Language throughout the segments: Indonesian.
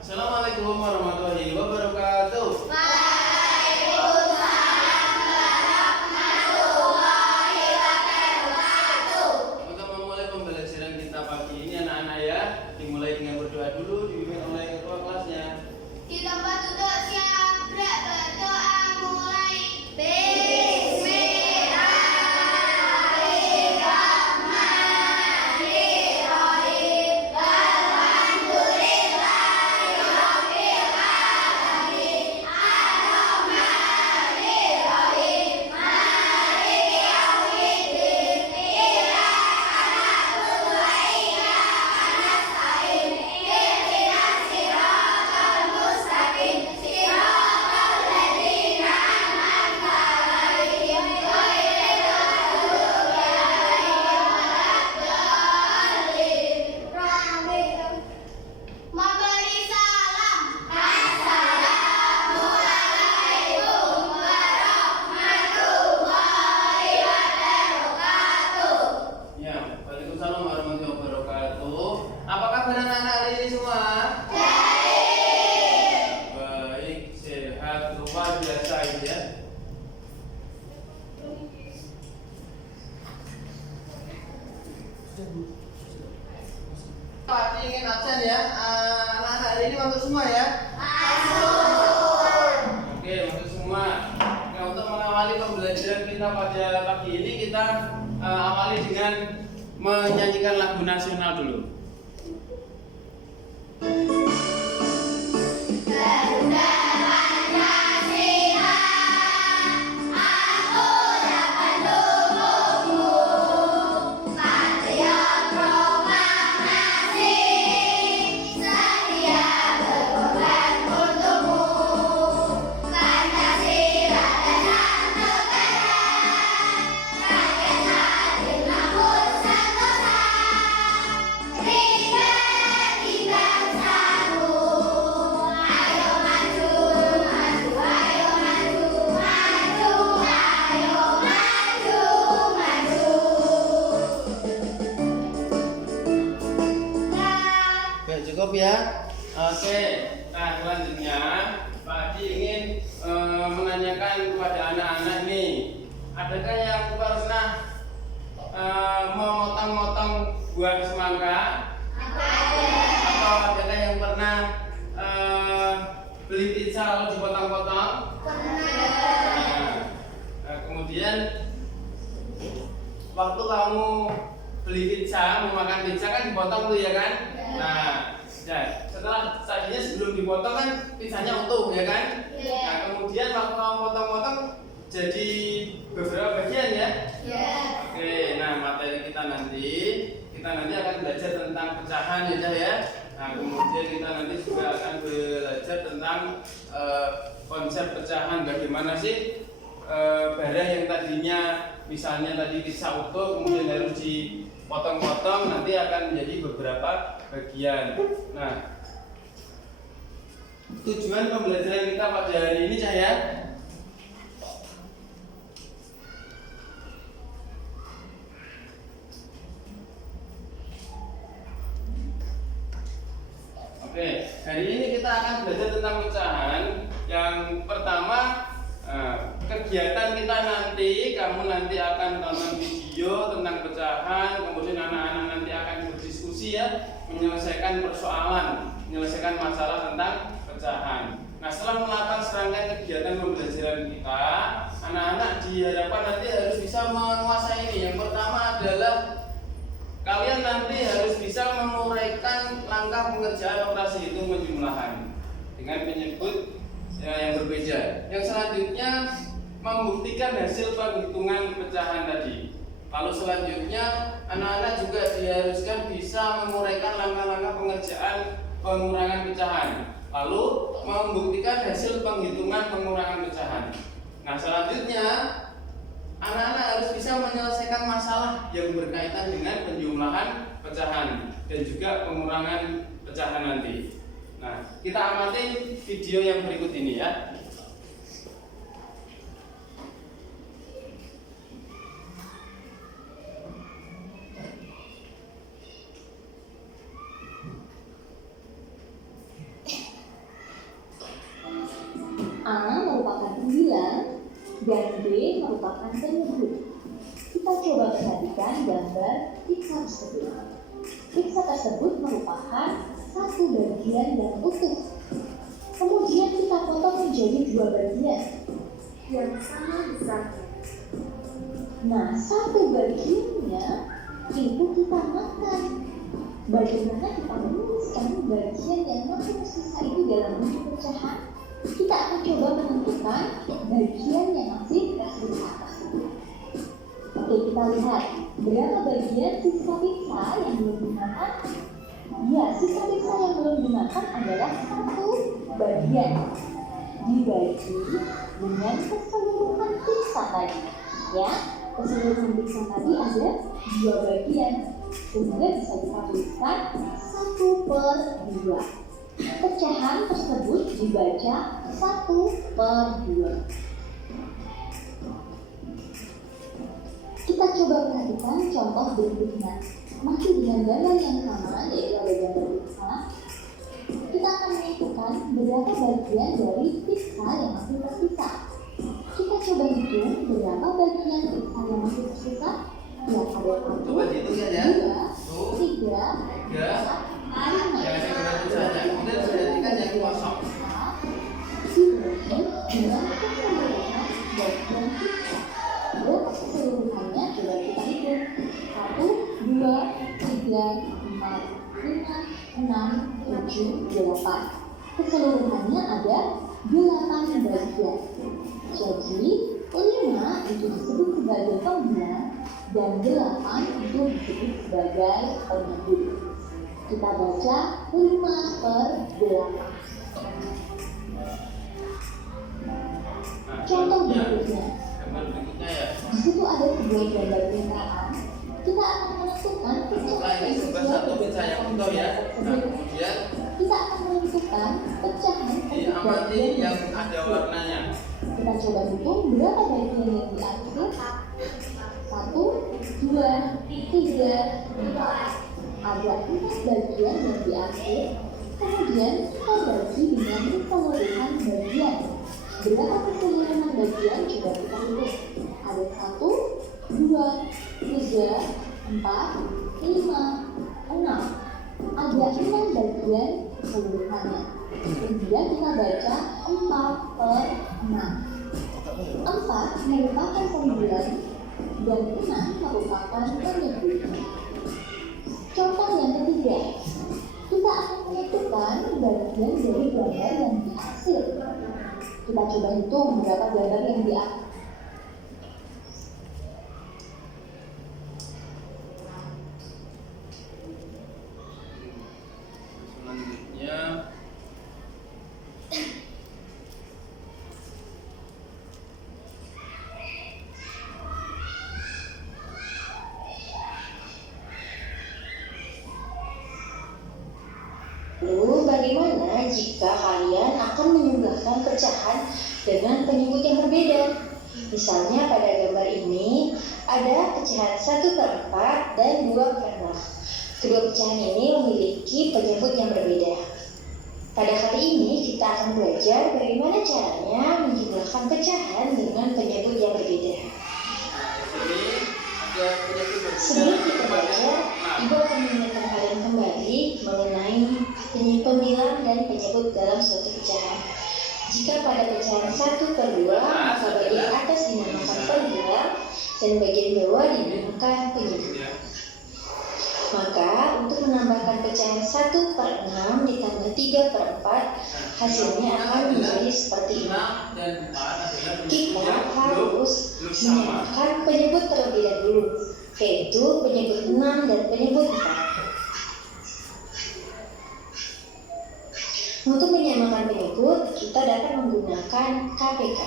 Assalamualaikum warahmatullahi wabarakatuh. Untuk memulai pembelajaran kita pagi ini anak-anak ya, dimulai dengan berdoa dulu, dipimpin oleh ketua kelasnya. Di tempat duduk siap, berdoa mulai. Bismillahirrahmanirrahim. Alhamdulillahirrahmanirrahim. Ar-Rahmanirrahim. Maliki yaumiddin. Iyyaka na'budu wa iyyaka nasta'in. Ihdinas siratal mustaqim. Siratal ladzina an'amta 'alaihim ghairil maghdubi 'alaihim waladdallin. Memberi salam. Assalamualaikum warahmatullahi wabarakatuh. Ya, Waalaikumsalam warahmatullahi wabarakatuh. Apa kabar anak-anak hari ini semua? Baik, sehat, luar biasa ini ya. Pak ingin absen ya, anak-anak hari ini masuk semua ya. Oke, masuk semua. Nah, untuk mengawali pembelajaran kita pada pagi ini kita awali dengan menyanyikan lagu nasional dulu. Garuda Pancasila, aku dapat dukungmu. Patriot proklamasi, setia berkorban untukmu. Pancasila dan negara, rakyat adil makmur sentosa. Pribadi bangsaku, ayo maju, maju, ayo maju, maju, ayo maju, maju. Oke, cukup ya. Oke, nah selanjutnya Pak Haji ingin menanyakan kepada anak-anak nih, adakah yang pernah memotong-motong buah semangka? Atau adakah yang pernah beli pizza lalu dipotong-potong? Nah, kemudian waktu kamu beli pizza, mau makan pizza kan dipotong tuh ya kan? Nah, ya, setelah tadinya sebelum dipotong kan pizzanya utuh ya kan? Nah, kemudian waktu kamu potong-potong jadi beberapa bagian ya? Oke, nah materi kita nanti akan belajar tentang pecahan ya. Nah, kemudian kita nanti juga akan belajar tentang konsep pecahan, bagaimana sih barang yang tadinya misalnya tadi pizza utuh kemudian harus dipotong-potong nanti akan menjadi beberapa bagian. Nah, tujuan pembelajaran kita pada hari ini Cahya. Oke, hari ini kita akan belajar tentang pecahan. Yang pertama, kegiatan kita nanti, kamu nanti akan tonton video tentang pecahan, kemudian anak-anak nanti akan berdiskusi ya, menyelesaikan persoalan, menyelesaikan masalah tentang pecahan. Nah, setelah melakukan serangkaian kegiatan pembelajaran kita, anak-anak diharapkan nanti harus bisa menguasai ini. Yang pertama adalah kalian nanti harus bisa menguraikan langkah pengerjaan operasi hitung penjumlahan dengan menyebut yang berbeda. Yang selanjutnya membuktikan hasil penghitungan pecahan tadi. Lalu selanjutnya anak-anak juga diharuskan bisa menguraikan langkah-langkah pengerjaan pengurangan pecahan. Lalu membuktikan hasil penghitungan pengurangan pecahan. Nah, selanjutnya anak-anak harus bisa menyelesaikan masalah yang berkaitan dengan penjumlahan pecahan dan juga pengurangan pecahan nanti. Nah, kita amati video yang berikut ini ya. merupakan penyebut. Kita coba perhatikan gambar pizza tersebut. Pizza tersebut merupakan satu bagian yang utuh. Kemudian kita potong menjadi dua bagian yang sama besarnya. Nah, satu bagiannya itu kita makan. Bagaimana kita menuliskan bagian yang masih tersisa itu dalam bentuk pecahan? Kita akan coba menentukan bagian yang masih tersisa tersebut. Oke, kita lihat berapa bagian sisa pizza yang belum dimakan. Ya, sisa pizza yang belum dimakan adalah satu bagian dibagi dengan keseluruhan pizza tadi. Ya, keseluruhan pizza tadi ada dua bagian, sehingga bisa kita tuliskan 1/2. Pecahan tersebut dibaca 1/2. Kita coba perhatikan contoh berikutnya. Masih dengan gambar yang sama, yaitu ada gambar pizza. Kita akan menentukan berapa bagian dari pizza yang masih tersisa. Kita coba hitung berapa bagian pizza yang masih tersisa. Ya, ada 1, Coba dihitung ya. 2, 3, 4, 5. Jangan yang pizzanya. Kemudian perhatikan yang kosong. Dibagi dengan keseluruhan bagian pizza. Berapa keseluruhannya? Coba kita hitung. 1, 2, 3, 4, 5, 6, 7, 8. Keseluruhannya ada 8 bagian. Jadi 5 itu disebut sebagai pembuat dan 8 itu disebut sebagai penyebut. Kita baca 5/8. Contoh berikutnya. Gambar berikutnya ya. Di situ ada sebuah gambar pecahan. Kita akan menentukan Nah, ini sebuah satu pizza yang utuh ya. Nah, kemudian kita akan menentukan pecahan diamati yang ada warnanya. Kita coba hitung berapa bagian yang diambil. 1, 2, 3, 4. Ada 4 bagian yang diambil. Kemudian kita bagi dengan keseluruhan bagian. Berapa keseluruhan bagian? Coba kita hitung. Ada 1, 2, 3, 4, 5, 6. Ada 6 bagian keseluruhannya. Kemudian kita baca 4/6. 4 merupakan pembuat dan 6 merupakan penyebut. Contoh yang ketiga, kita akan menentukan bagian dari gambar yang dihasil. Kita coba hitung berapa gambar yang diambil. Selanjutnya Lalu bagaimana jika kalian akan menjumlahkan pecahan dengan penyebut yang berbeda? Misalnya pada gambar ini ada pecahan 1/4 dan 2/6. Kedua pecahan ini memiliki penyebut yang berbeda. Pada kali ini kita akan belajar bagaimana caranya menjumlahkan pecahan dengan penyebut yang berbeda. Sebelum kita belajar, Ibu akan mengingatkan kalian kembali mengenai pembilang dan penyebut dalam suatu pecahan. Jika pada pecahan 1/2, maka bagian atas dinamakan pembilang dan bagian bawah dinamakan penyebut. Maka untuk menambahkan pecahan 1/6 ditambah 3/4, hasilnya akan menjadi seperti ini. Kita harus menyamakan penyebut terlebih dahulu, yaitu penyebut 6 dan penyebut 4. Untuk menyamakan penyebut, kita dapat menggunakan KPK.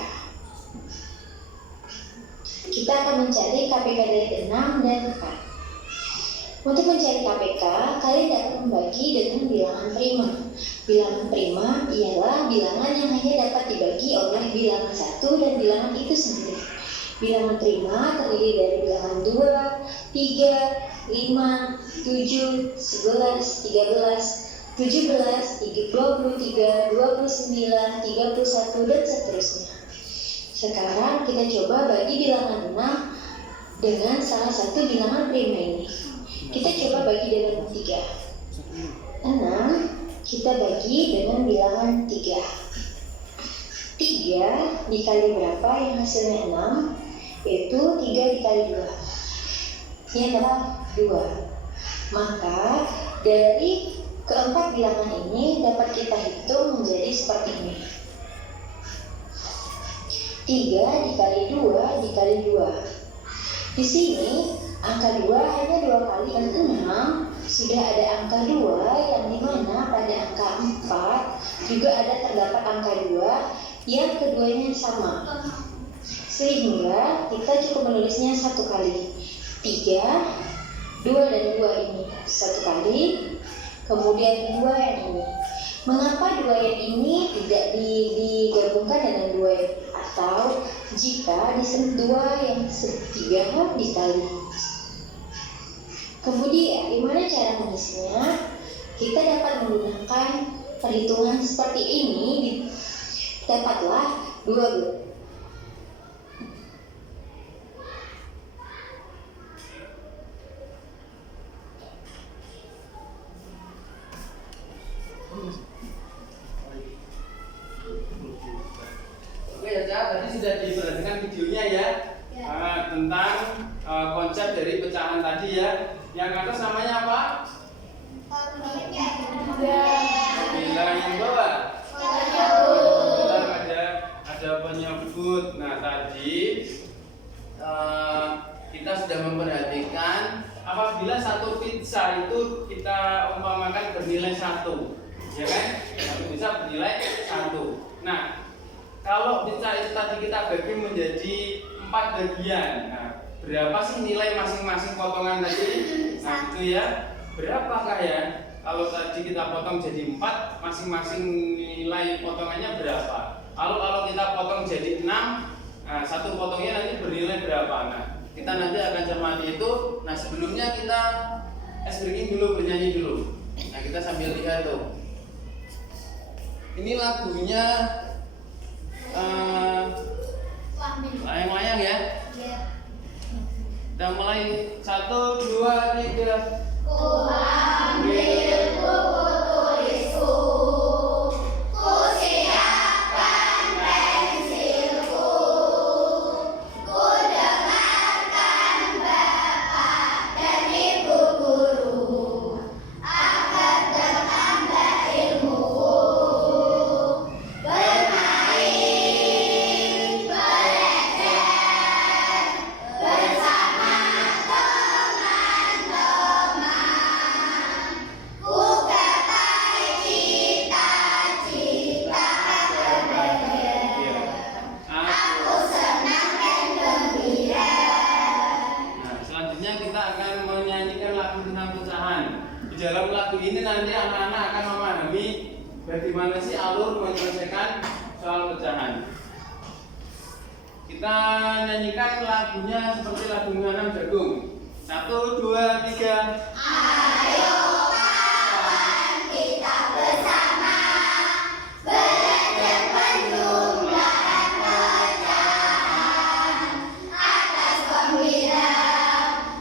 Kita akan mencari KPK dari 6 dan 4. Untuk mencari KPK, kalian dapat membagi dengan bilangan prima. Bilangan prima ialah bilangan yang hanya dapat dibagi oleh bilangan 1 dan bilangan itu sendiri. Bilangan prima terdiri dari bilangan 2, 3, 5, 7, 11, 13, 17, 23, 29, 31, dan seterusnya. Sekarang kita coba bagi bilangan 6 dengan salah satu bilangan prima ini. Kita coba bagi dengan 3. 6 kita bagi dengan bilangan 3. 3 dikali berapa yang hasilnya 6? Yaitu 3 dikali 2. Ini adalah 2. Maka dari keempat bilangan ini dapat kita hitung menjadi seperti ini. 3 dikali 2 dikali 2. Di sini angka 2 hanya 2 kali, dan 6 sudah ada angka 2 yang dimana pada angka 4 juga ada terdapat angka 2 yang keduanya sama. Sehingga kita cukup menulisnya 1 kali. 3, 2 dan 2 ini 1 kali, kemudian 2 yang ini. Mengapa 2 yang ini tidak digabungkan dengan 2 yang, atau jika dua yang 3 dikali. Kemudian gimana cara mengisinya? Kita dapat menggunakan perhitungan seperti ini. Dapatlah 2. Oke ya Cak, tadi sudah diperhatikan videonya ya, tentang konsep dari pecahan tadi ya. Yang atas namanya apa? Bilangan yang bawah. Bilang ada penyebut. Nah tadi kita sudah memperhatikan apabila satu pizza itu kita umpamakan bernilai 1, ya kan? Satu pizza bernilai 1. Nah, kalau pizza itu tadi kita bagi menjadi 4 bagian. Nah, berapa sih nilai masing-masing potongan tadi? Nah, itu ya. Berapakah ya? Kalau tadi kita potong jadi 4, masing-masing nilai potongannya berapa? Kalau kita potong jadi 6, nah, satu potongnya nanti bernilai berapa? Nah, kita nanti akan cermati itu. Nah, sebelumnya kita breaking dulu, bernyanyi dulu. Nah, kita sambil lihat tuh. Ini lagunya layang-layang ya. Kita mulai 1, 2, 3. Ku ambil buku tulisku, ku siapkan pensilku, ku dengarkan bapak dan ibu guru agar bertambah ilmuku. Bermain, belajar bersama teman-teman, ku gapai cita-cita berbeda. Aku senang dan gembira. Nah, selanjutnya kita akan menyanyikan lagu tentang pecahan. Di dalam lagu ini nanti anak-anak akan memahami bagaimana sih alur menyelesaikan soal pecahan. Kita nyanyikan lagunya seperti lagu menanam jagung. 1, 2, 3. Ayo kawan, kita bersama belajar penjumlahan pecahan. Atas gembira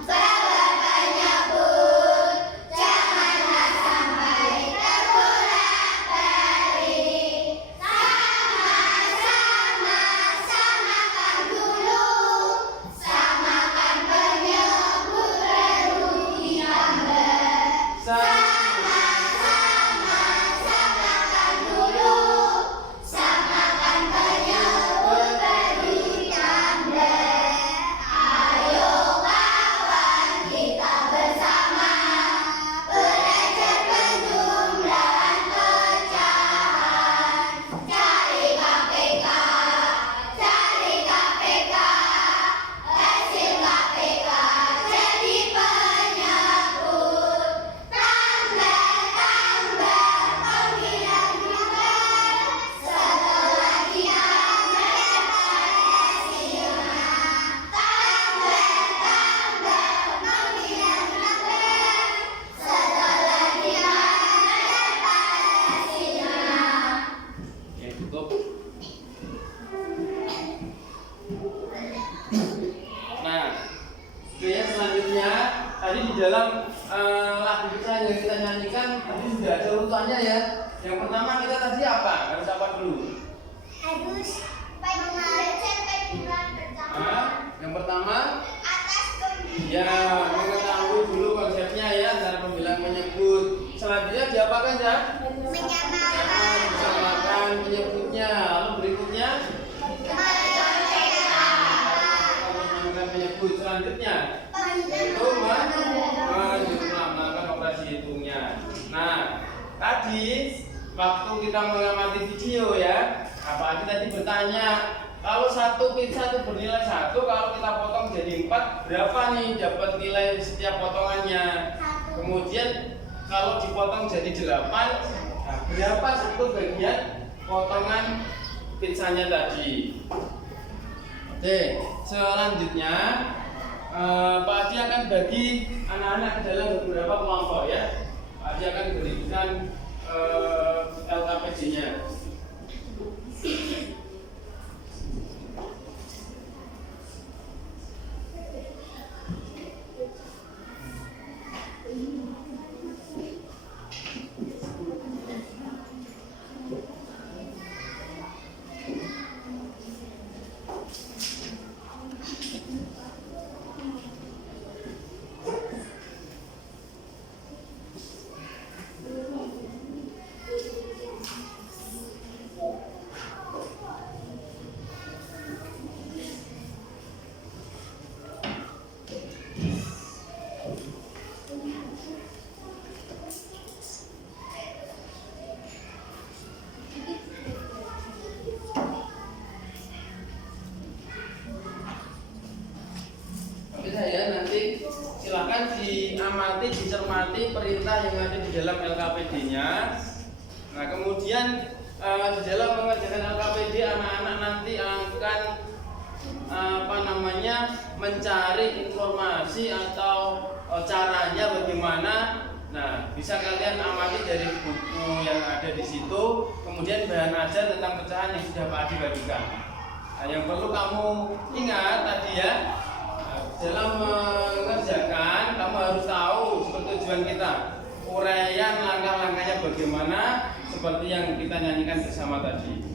bawa banyak pun, janganlah sampai terkurang balik. Sama-sama samakan dulu, samakan penyebut baru ditambah. dalam lagu kita yang kita nyanyikan tadi sudah ada urutannya ya. Yang pertama kita tadi apa? Harus apa dulu? Harus mengecek penyurat pertama. Yang pertama Atas pembilang. ya mengetahui dulu konsepnya ya, antara pembilang menyebut. Selanjutnya diapakan ya? Menyamakan. Disamakan menyebutnya. Lalu berikutnya menyebut. Selanjutnya yaitu melakukan operasi hitungnya. Nah, tadi waktu kita mengamati video ya, Pak Adi tadi bertanya, kalau satu pizza itu bernilai 1, kalau kita potong jadi 4, berapa nih dapat nilai setiap potongannya? Kemudian kalau dipotong jadi 8, nah berapa satu bagian potongan pizzanya tadi? Oke, selanjutnya Pak Adi akan bagi anak-anak ke dalam beberapa kelompok ya. Pak Adi akan berikan LKPD-nya. Silakan diamati, dicermati perintah yang ada di dalam LKPD-nya. Nah, kemudian di dalam mengerjakan LKPD anak-anak nanti akan mencari informasi atau caranya bagaimana. Nah, bisa kalian amati dari buku yang ada di situ. Kemudian bahan ajar tentang pecahan yang sudah Pak Adi bagikan. Nah, yang perlu kamu ingat tadi ya, dalam mengerjakan kamu harus tahu seperti tujuan kita, uraian langkah-langkahnya bagaimana, seperti yang kita nyanyikan bersama tadi.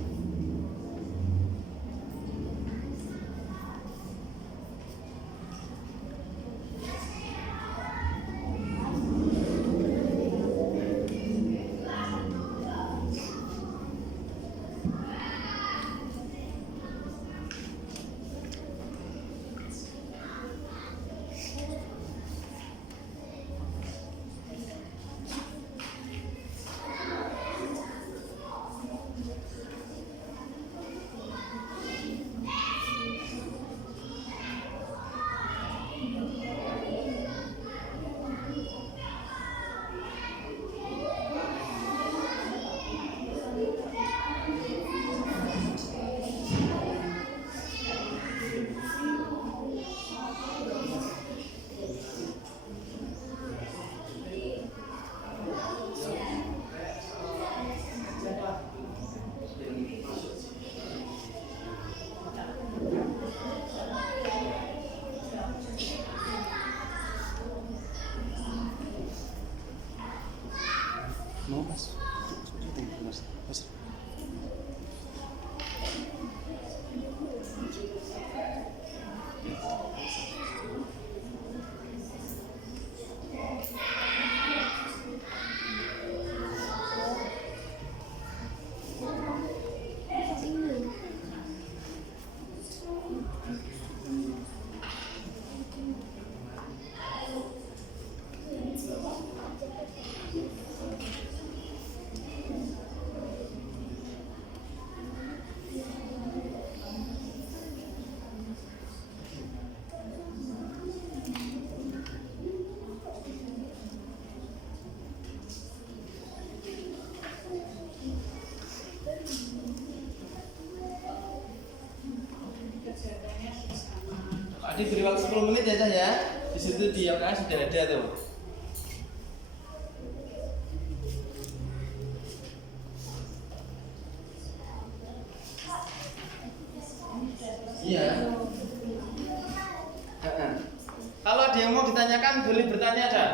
No, mas. Mas. Diberi waktu 10 menit ya Cah ya. Di situ di OKS sudah ada tuh. Iya. Kalau ada yang mau ditanyakan boleh bertanya aja.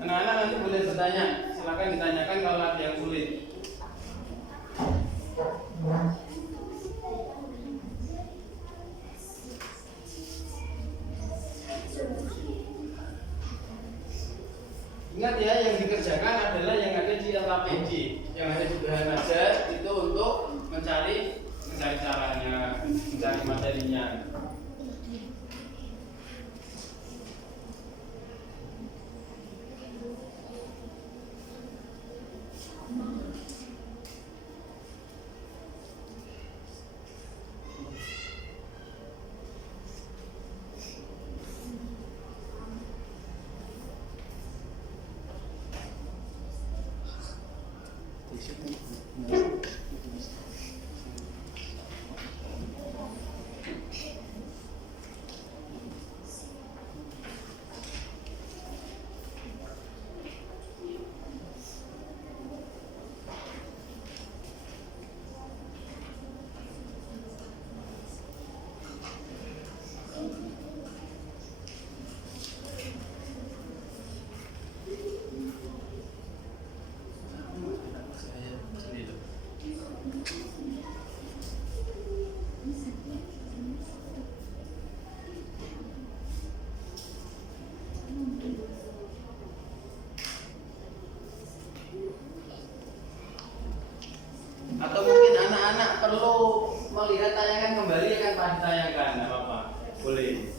Anak-anak nanti boleh bertanya. Silakan ditanyakan kalau ada yang sulit. Ingat ya, yang dikerjakan adalah yang ada di LKPD, yang ada di bahan ajar itu untuk mencari caranya, mencari materinya. Atau mungkin anak-anak perlu melihat tayangan kembali akan Pak ditayangkan, nggak apa-apa, boleh.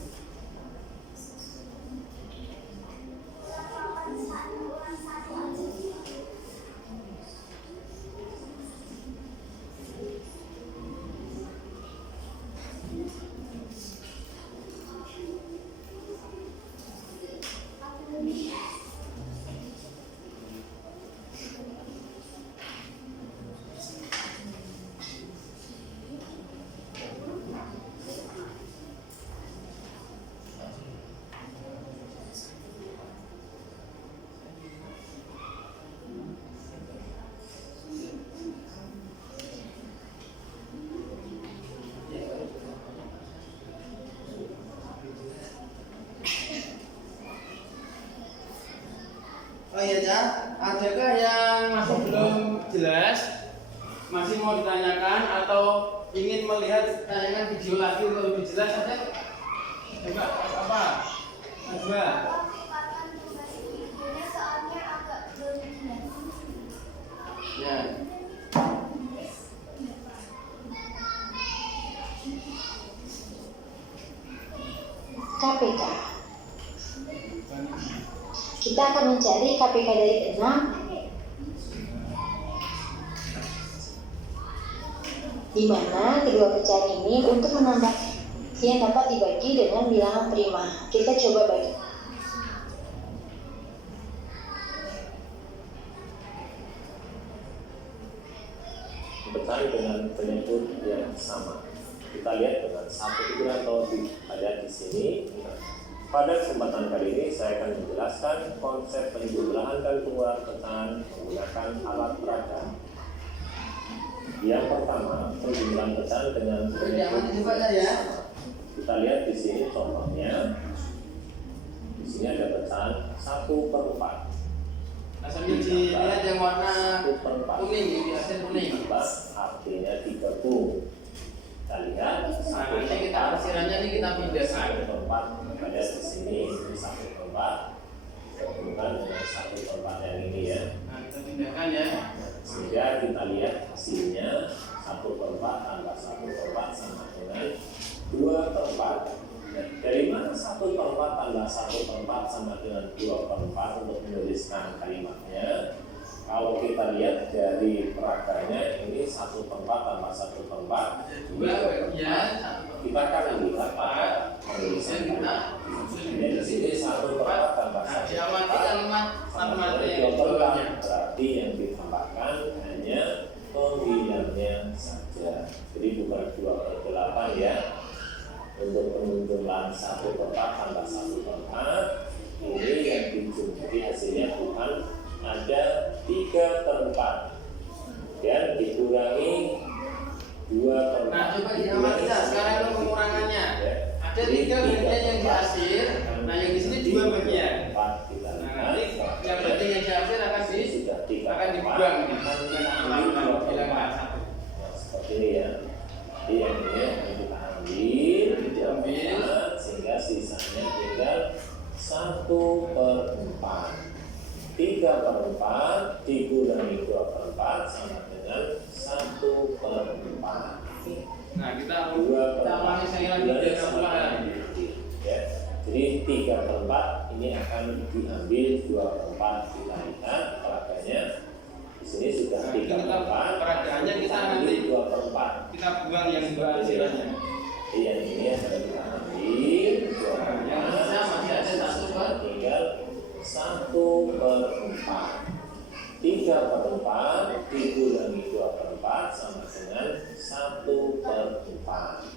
Oh iya, Cak, adakah yang masih belum jelas, masih mau ditanyakan atau ingin melihat tayangan video lagi untuk lebih jelas? Ada? Coba apa? Coba. Soalnya agak belum jelas. Ya. KPK. Kita akan mencari KPK dari 6 di mana kedua pecahan ini untuk menambah yang dapat dibagi dengan bilangan prima. Kita coba bagi. Pecahan dengan penyebut yang sama. Kita lihat dengan satu pikiran atau ada di sini. Pada kesempatan kali ini saya akan menjelaskan konsep penjumlahan dan pengeluaran pecahan menggunakan alat peraga. Yang pertama, penjumlahan pecahan dengan penyebut yang sama. Kita lihat di sini contohnya. Di sini ada pecahan 1/4. Nah, sambil dilihat yang warna 1/4. kuning, biasanya kuning. Artinya digabung. Kita lihat. Nah, nanti kita persirannya ini kita pindahkan. 1/4 ada di sini 1/4 gabungan dengan 1/4 yang ini ya. Nah, kita pindahkan ya. Sehingga kita lihat hasilnya 1/4 tambah 1/4 sama dengan 2/4. Dari mana 1/4 tambah 1/4 sama dengan 2/4 untuk menuliskan kalimatnya? Kalau kita lihat dari peraganya ini 1/4 tambah 1/4 Dua bagian, kita akan melihat pada penulisan kita. Jadi di sini 1/4 tambah 1/4. diamati kalimat matematik yang bawahnya. Berarti yang ditambahkan hanya pembilangnya saja. Jadi bukan 2/8 ya. Untuk penjumlahan 1/4 tambah 1/4 ini yang dijumpai hasilnya bukan ada 3/4 dan dikurangi 2/4. Nah, coba diamati sekarang itu pengurangannya. Ada 3 bagian yang di akhir, Nah, yang di sini dua bagian. 4 kita Nah, lihat. nanti yang berarti yang diambil akan sudah 3 akan dibuang nih. akan Bilang diambil 2 satu. seperti ini ya. Jadi yang ini akan kita ambil, Diambil. sehingga sisanya tinggal 1/4. 3/4 dikurangi 2/4 sama dengan 1/4. Nah, kita 2/4 ulangi sekali lagi biar kamu paham. ya. Jadi 3/4 ini akan diambil 2/4. Kita lihat peraganya di sini sudah Nah, 3/4. peragaannya kita nanti 2/4. kita buang yang dua hasilnya. Jadi yang ini akan kita ambil 2/4. Yang sisa masih ada 1/4. Tinggal 1/4. 3/4 dikurangi 2/4 sama dengan 1/4.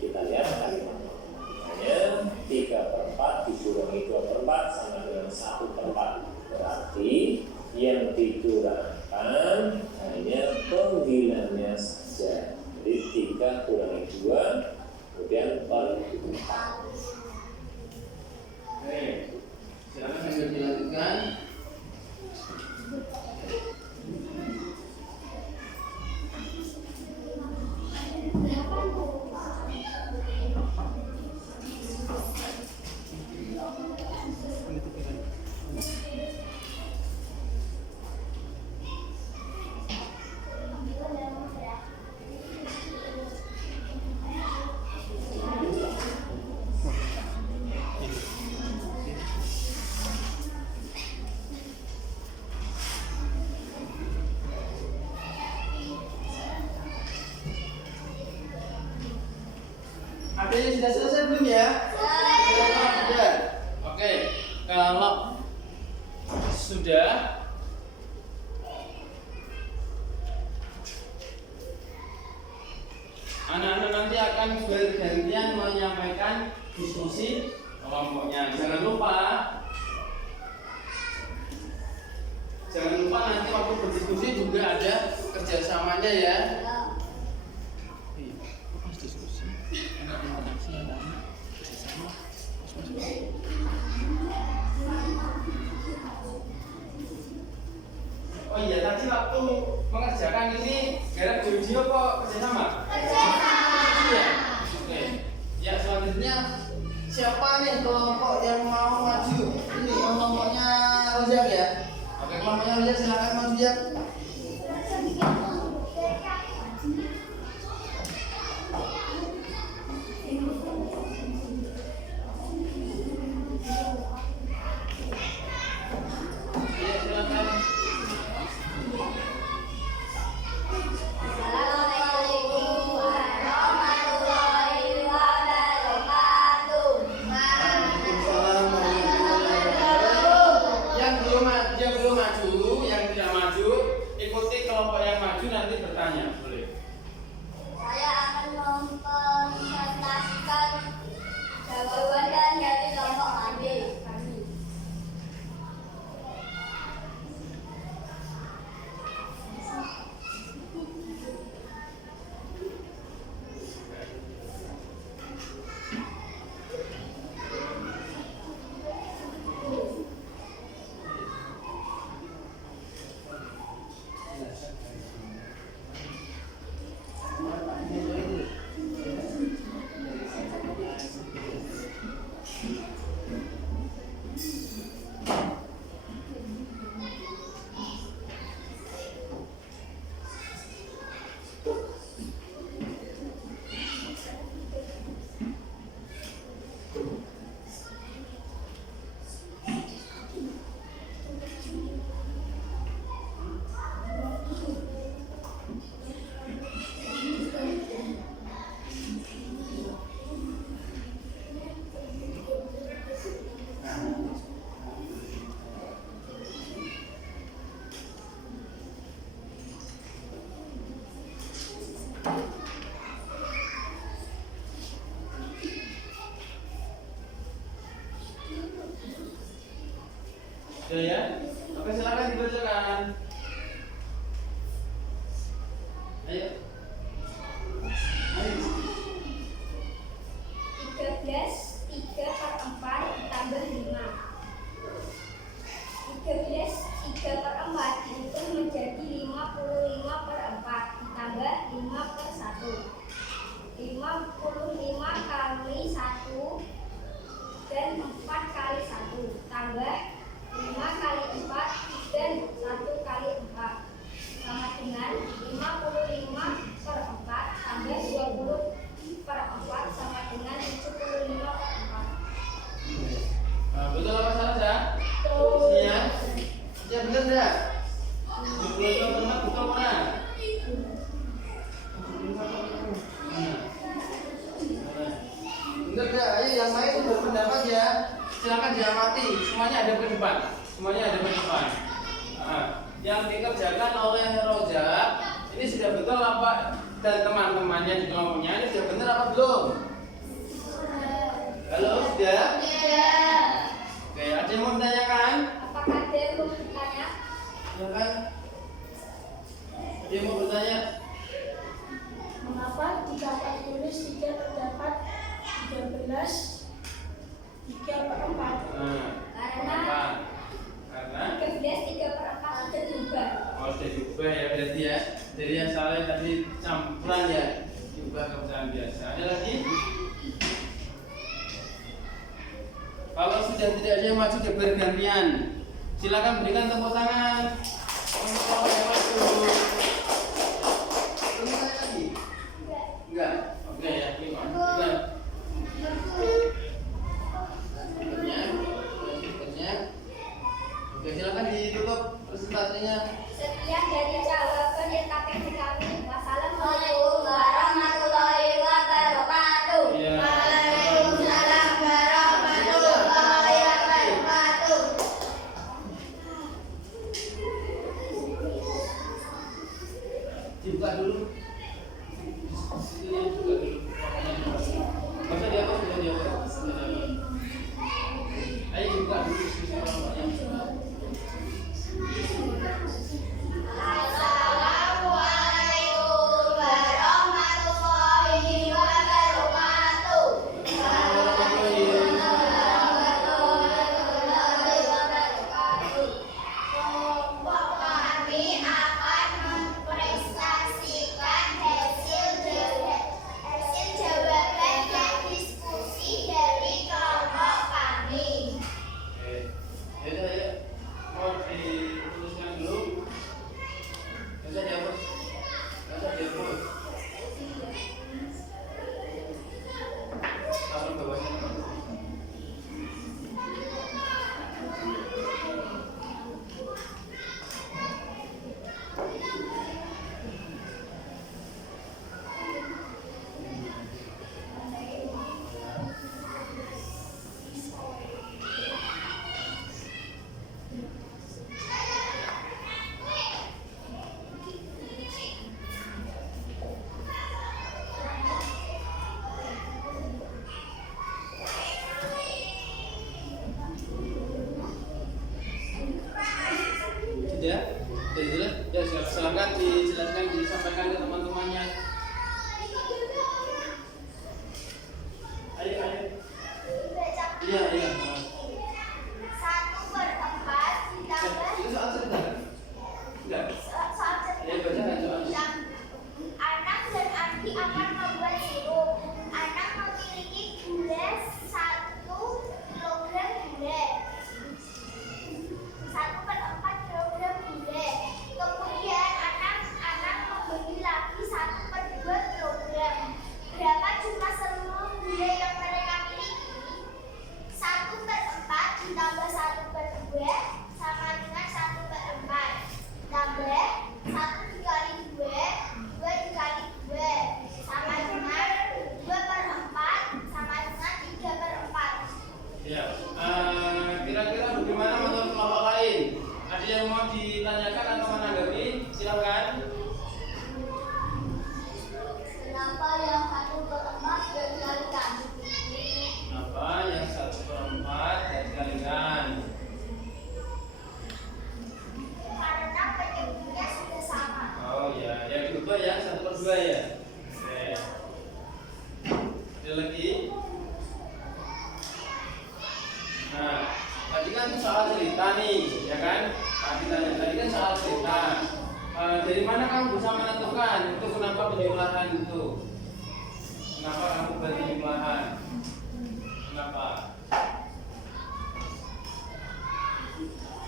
Kita lihat kalimatnya 3/4 dikurangi 2/4 sama dengan 1/4. Berarti yang dikurangkan hanya penggilannya saja. Jadi 3 kurangi 2 kemudian per 4. Oke. Silakan sambil dilanjutkan. Adanya sudah selesai belum ya? Sudah. Oke, kalau sudah anak-anak nanti akan bergantian menyampaikan diskusi kelompoknya. Jangan lupa nanti waktu berdiskusi juga ada kerjasamanya ya. Iya, pas diskusi. Ada interaksi, ada kerjasama. Oh iya, tadi waktu mengerjakan ini garap video kok kerjasama? Iya. Oke. Ya, selanjutnya siapa nih kelompok yang mau maju? Ini kelompoknya Rojak ya. Oke, kelompoknya Rojak silakan maju ya. Iya, silakan. Assalamualaikum warahmatullahi wabarakatuh. Yang belum maju, yang tidak maju, ikuti kelompok yang maju nanti bertanya, boleh. Saya akan mempresentasikan jawaban dari kelompok kami. Sudah ya? Oke, silakan dibacakan. Ayo. 13, 3/4 ditambah yang lain berpendapat ya, silakan diamati. Semuanya ada ke depan. Semuanya ada ke depan. Nah, yang dikerjakan oleh Rojak ini sudah betul apa? Dan teman-temannya di kelompoknya ini sudah benar apa belum? Halo, sudah? Oke, ada yang mau menanyakan? Apakah ada yang mau bertanya? Silakan. Ada yang mau bertanya? Mengapa di dapat tulis 3 terdapat 13 3/4? Karena Kenapa? Karena 13/3/4 sudah diubah. oh sudah diubah ya berarti ya. Jadi yang salah tadi campuran ya, diubah ke pecahan biasa. Ada lagi? Kalau sudah tidak ada yang maju ke bergantian, silakan berikan tepuk tangan untuk yang maju. Belum tanya lagi? Enggak. Oke ya, ini Pak. Berikutnya. Oke, silakan ditutup presentasinya. Sekian dari jawaban yang KPM kami. Wassalamualaikum warahmatullahi wabarakatuh. Iya. Waalaikumsalam warahmatullahi wabarakatuh. Dibuka dulu. Ini buka dulu. Masa dihapus, sudah dihapus. Ayo dibuka dulu. Assalamualaikum warahmatullahi wabarakatuh. Kelompok kami akan mempresentasikan hasil jawaban dan diskusi dari kelompok kami. Oke. Ya udah ya. Mau dituliskan dulu. Bisa dihapus. Bisa dihapus. Taruh bawahnya. Sudah? Sudah jelas? Ya, silakan dijelaskan, disampaikan ke teman-temannya. Ayo, ayo. Iya, iya. 1/4 ditambah Itu soal cerita kan? Enggak. soal Ya, baca kan soal. Anak dan Andi akan membuat sirup. Anak memiliki gula 1 kilogram gula. 1/4 kilogram gula. Kemudian anak membeli lagi 1/2 kilogram. Berapa jumlah seluruh gula yang mereka miliki? 1/4 ditambah 1/2 sama dengan 1/4. Tambah 1 dikali 2, 2 dikali 2 sama dengan 2/4 sama dengan 3/4. Ya. Kira-kira bagaimana menurut kelompok lain? Ada yang mau ditanyakan atau menanggapi? Silakan. Kenapa yang 1/4 tidak dikalikan? Kenapa yang 1/4 dan dikalikan? Karena penyebutnya sudah sama. Oh ya, yang diubah yang 1/2 ya. Oke. Ada lagi? Nah, tadi kan soal cerita nih, ya kan? Tadi kan soal cerita. Dari mana kamu bisa menentukan itu kenapa penjumlahan itu? Kenapa kamu bagi jumlahan? Kenapa?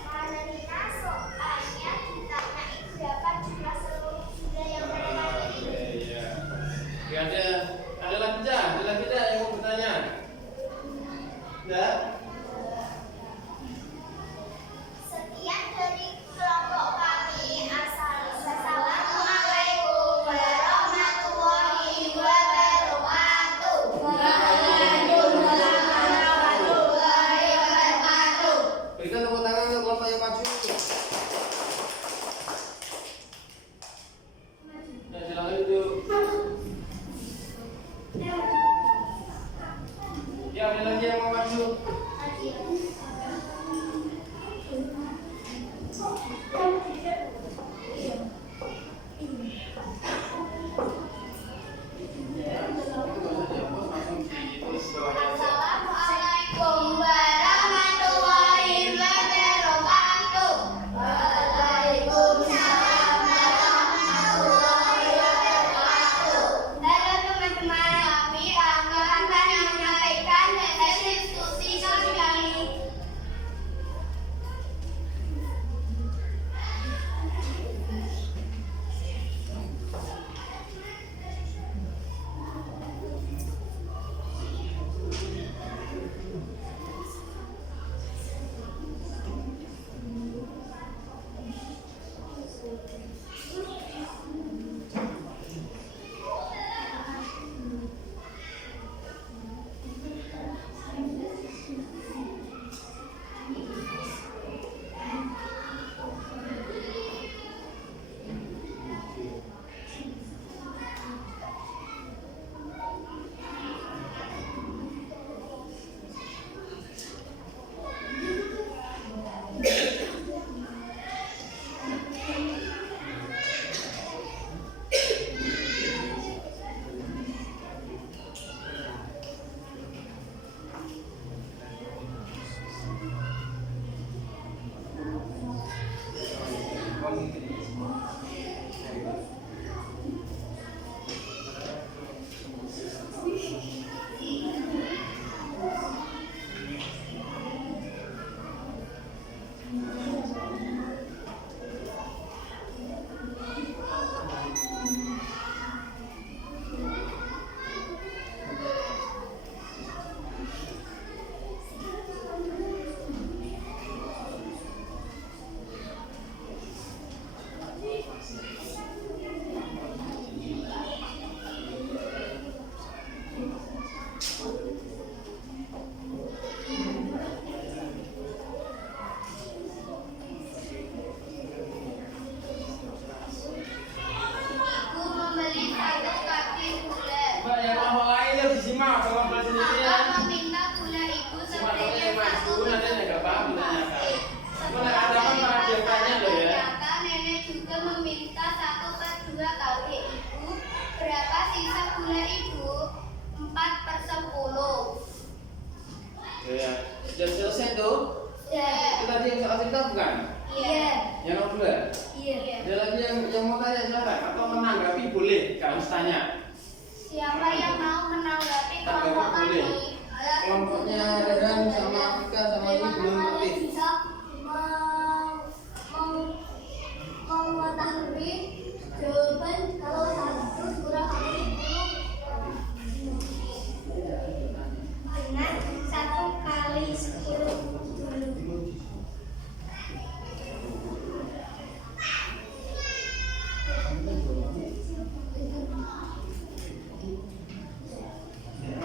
Karena soalnya ditanya itu berapa jumlah seluruh gula yang mereka miliki. Oke, ya. Oke, ada lagi dah? Ada lagi dah yang mau bertanya? Dah? Sekian dari kelompok kami. Assalamualaikum warahmatullahi wabarakatuh. Ibu, berapa sisa gula Ibu? 4/10. Ya, sudah selesai tuh. Ya. Itu tadi yang soal cerita bukan? Iya. Yang nomor 2. Iya. Ada lagi yang mau tanya silakan atau menanggapi boleh, nggak harus tanya. Siapa yang mau menanggapi kelompok Boleh. kami? Kelompoknya Rehan sama Afika sama ini belum ngerti. Bisa mengetahui jawaban kalau 1 kurang 10 dengan 1 kali 10 dulu.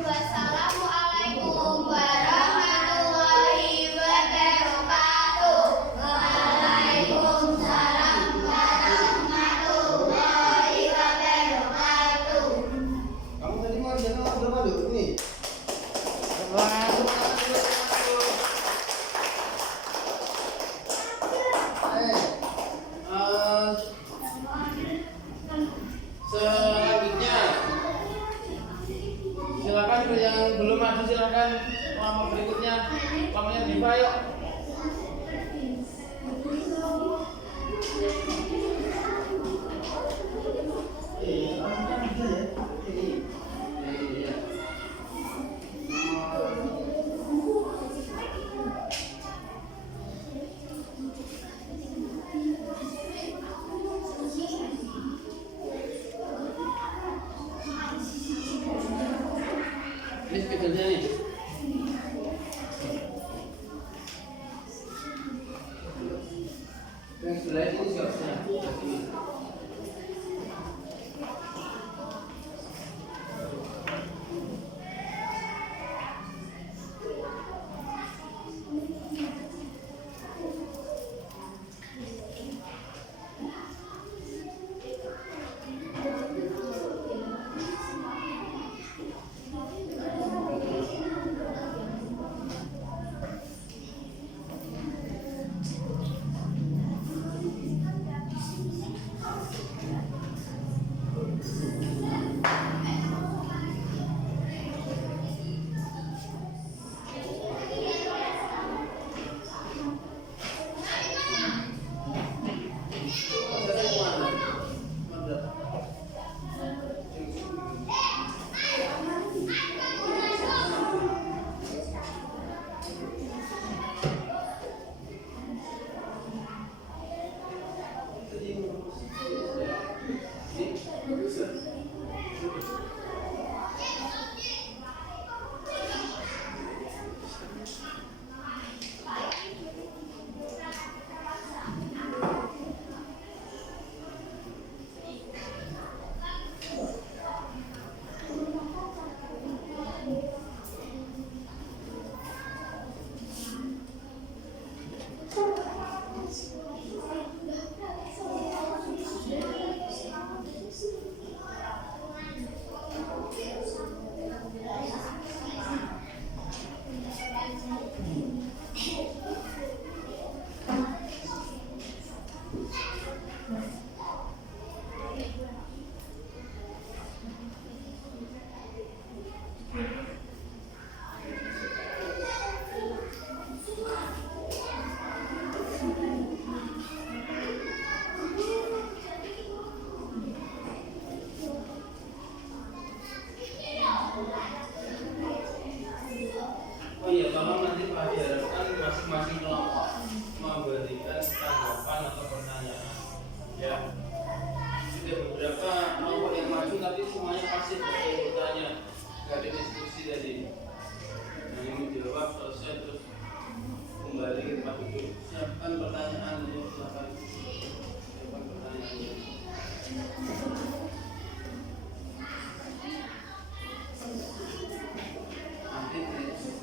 Wassalamualaikum warahmatullahi wabarakatuh. Waalaikumsalam warahmatullahi wabarakatuh. Kamu tadi mau jalan berapa dulu nih? Selanjutnya silakan yang belum maju silakan kelompok berikutnya kelompoknya Diva yuk. Ini schedule-nya nih. Yang sebelah ini siapa? Oh iya, tolong nanti Pak diharapkan masing-masing kelompok memberikan tanggapan atau pertanyaan. Ya, sudah beberapa kelompok yang maju tapi semuanya pasif bertanya, nggak ada diskusi tadi. Nah ini dijawab selesai terus kembali ke tempat duduk. Siapkan pertanyaan untuk silakan. Siapkan pertanyaannya. Nanti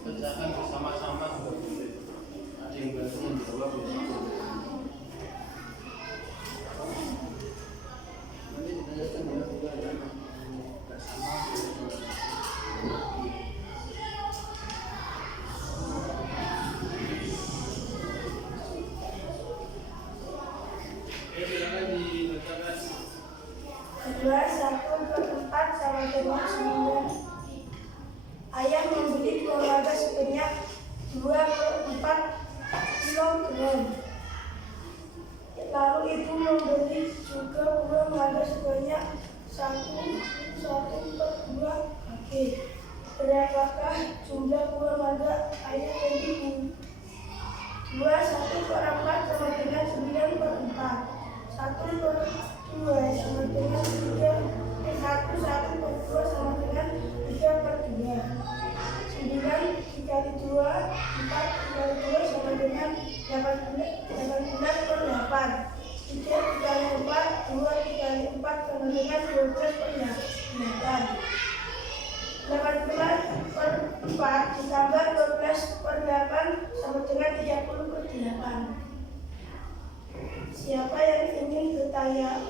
kerjakan bersama-sama juga boleh. Ada yang bantu menjawab ya. Nanti ditanyakan ya juga ada bersama. 1/4 sama dengan 9. Ayah membeli buah mangga sebanyak 2/4 kilogram. Lalu ibu membeli juga buah mangga sebanyak 1/2 kg. Berapakah jumlah buah mangga ayah dan ibu? 1/4 sama dengan 9/4. 1/2 sama dengan 1/2 sama dengan 3/2. 9 dikali 2, 4 dikali 2 sama dengan 18/8. 3 dikali 4, 2 dikali 4 sama dengan 12/8. 18/4 ditambah 12/8 sama dengan 30/8. Siapa yang ingin bertanya?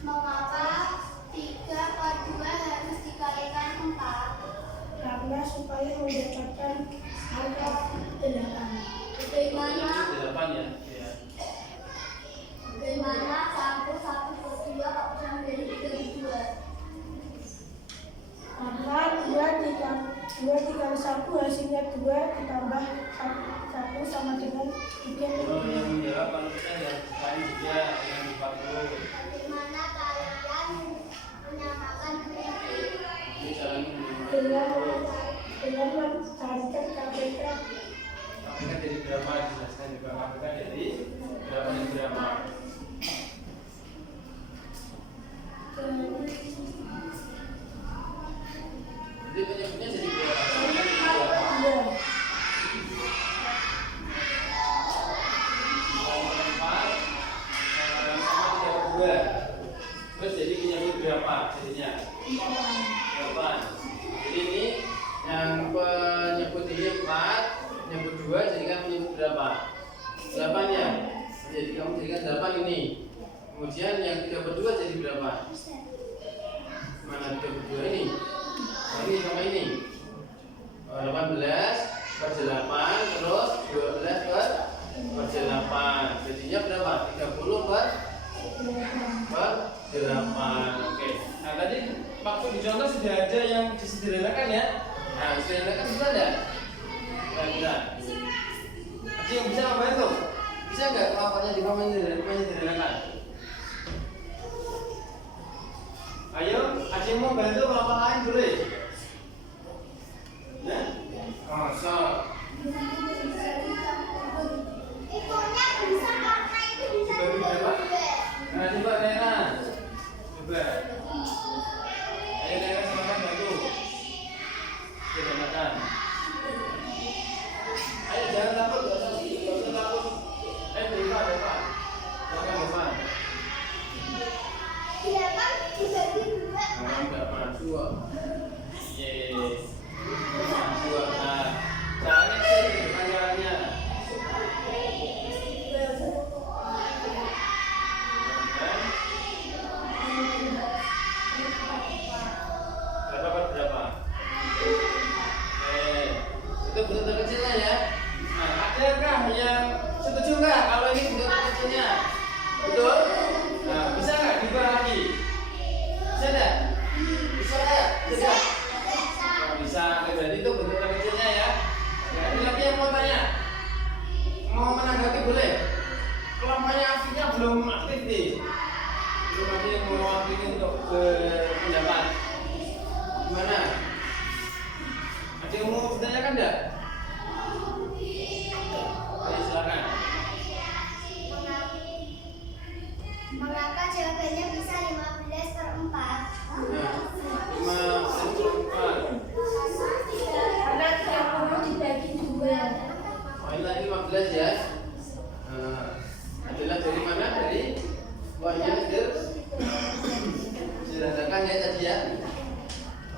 Mengapa 3/2 harus dikalikan 4? Karena supaya mendapatkan angka 8. Bagaimana? 8 ya. Iya. Bagaimana campur 1/2 kok bisa menjadi 3/2? Karena 2 dikali 1 hasilnya 2 ditambah 1 sama dengan 3. Kalau yang menjawab kalau kita ya sekali juga dengan 40. Bagaimana kalian menyamakan ini? Ini caranya Dengan mencarikan KPK. KPK jadi berapa dijelaskan juga KPK jadi berapa dan berapa. Jadi penyebutnya jadi berapa? Iya. Terus jadi penyebut berapa jadinya? 8. Jadi ini yang penyebut ini 4, penyebut 2 jadikan penyebut berapa? 8 ya. Jadi kamu jadikan 8 ini. Kemudian yang 3/2 jadi berapa? Mana 3/2 ini? Ini sama ini. 18 per 8 terus 12 per 8. Jadinya berapa? 30 per 8. Oke. Nah tadi waktu di contoh sudah ada yang disederhanakan ya. Nah disederhanakan sudah ada. Nah bisa. Ada yang bisa membantu? Bisa nggak kelompoknya di bawah menyederhanakan? Ayo, ada yang mau bantu kelompok lain boleh? Ya? Masa? Itunya bisa karena itu bisa Dibagi berapa? Nah coba Nena. Coba. Ayo Nena silakan bantu. Sederhanakan. Ayo jangan takut, jangan takut. Deva. Silakan Deva. 8 dibagi 2. Nah, enggak maju. Yeay. Maju. Nah, caranya sih gimana caranya? Berapa per berapa? Itu bentuk terkecilnya ya. Nah, adakah yang setuju nggak kalau ini bentuk terkecilnya? Betul? Nah, bisa nggak diubah lagi? Bisa nggak? Bisa nggak? Bisa. Oh, bisa. Berarti itu bentuk terkecilnya ya. Ada lagi yang mau tanya? Mau menanggapi boleh? Kelompoknya aktifnya belum aktif nih. Belum ada yang mau aktif untuk berpendapat. Gimana? Ada yang mau bertanyakan enggak? Ayo silakan. Mengapa jawabannya bisa 15/4? Nah, 5/4. Karena 30 dibagi 2. Oh, ini tadi 15 ya. Adalah dari mana? Dari buahnya sederhanakan ya tadi ya.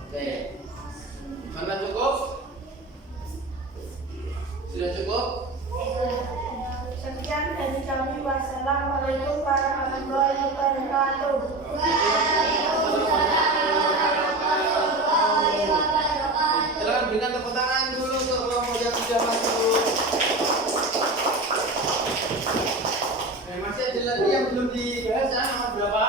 Oke. Mana cukup? Sudah cukup? Sekian dari kami. Wassalamualaikum warahmatullahi wabarakatuh. Silakan berikan tepuk tangan dulu untuk kelompok yang sudah masuk. Masih ada lagi yang belum dibahas ya, nomor berapa?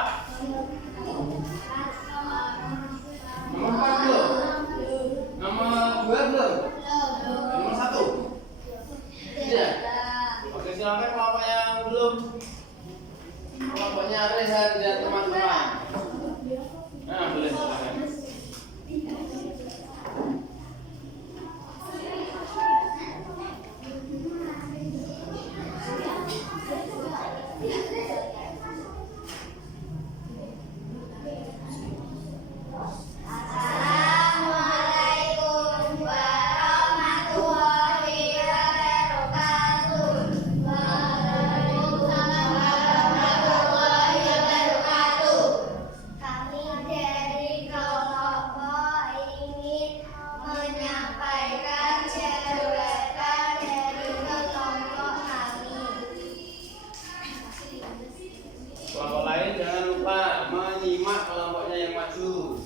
maju.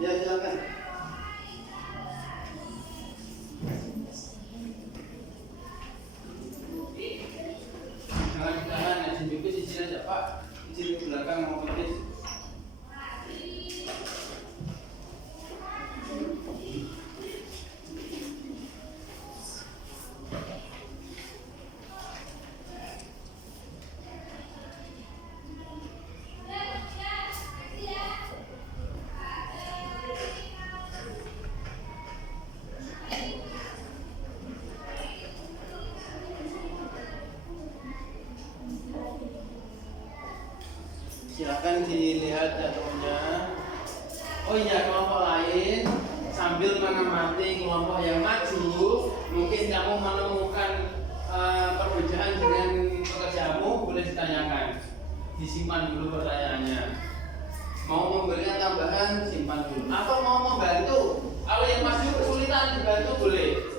Ya, silakan. Jangan, izin bibis, izin aja Pak. Izin ke belakang mau bibis. Silakan dilihat jadwalnya. Oh iya, kelompok lain sambil mengamati kelompok yang maju, mungkin kamu menemukan perbedaan dengan pekerjaanmu, boleh ditanyakan. Disimpan dulu pertanyaannya. Mau memberikan tambahan, simpan dulu. Atau mau membantu, kalau yang maju kesulitan dibantu boleh.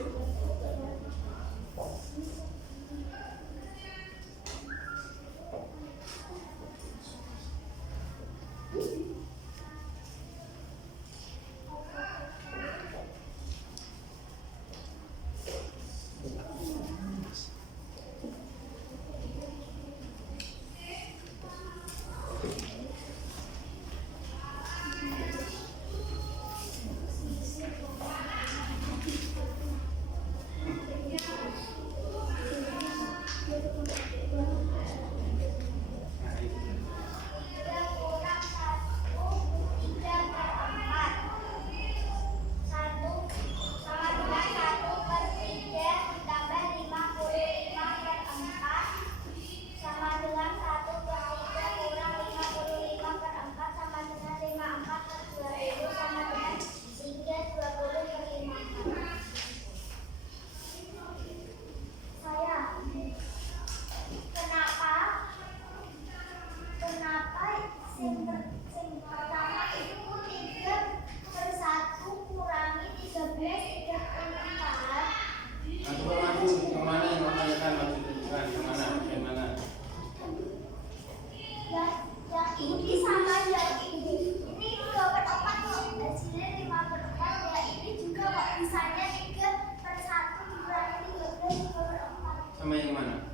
Sama yang mana?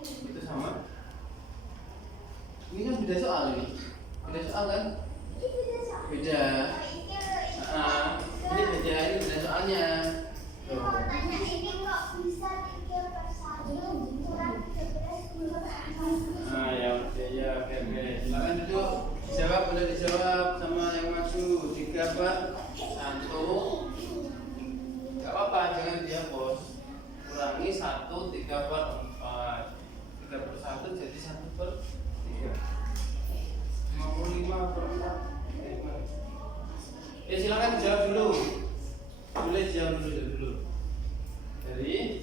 Itu sama? Ini kan beda soal ini. Beda soal kan? Beda. Ini beda, ini beda soalnya. Tuh. Tanya ini kok bisa 3/1 kurang 13 Nah, ya oke, ya oke. Silakan duduk. Dijawab, boleh dijawab sama yang maju. 3/1. Gak apa-apa, jangan dihapus. Kurangi 1, 3/4. 3/1 jadi 1/3. 55/4. Silakan dijawab dulu. Boleh dijawab dulu. Dari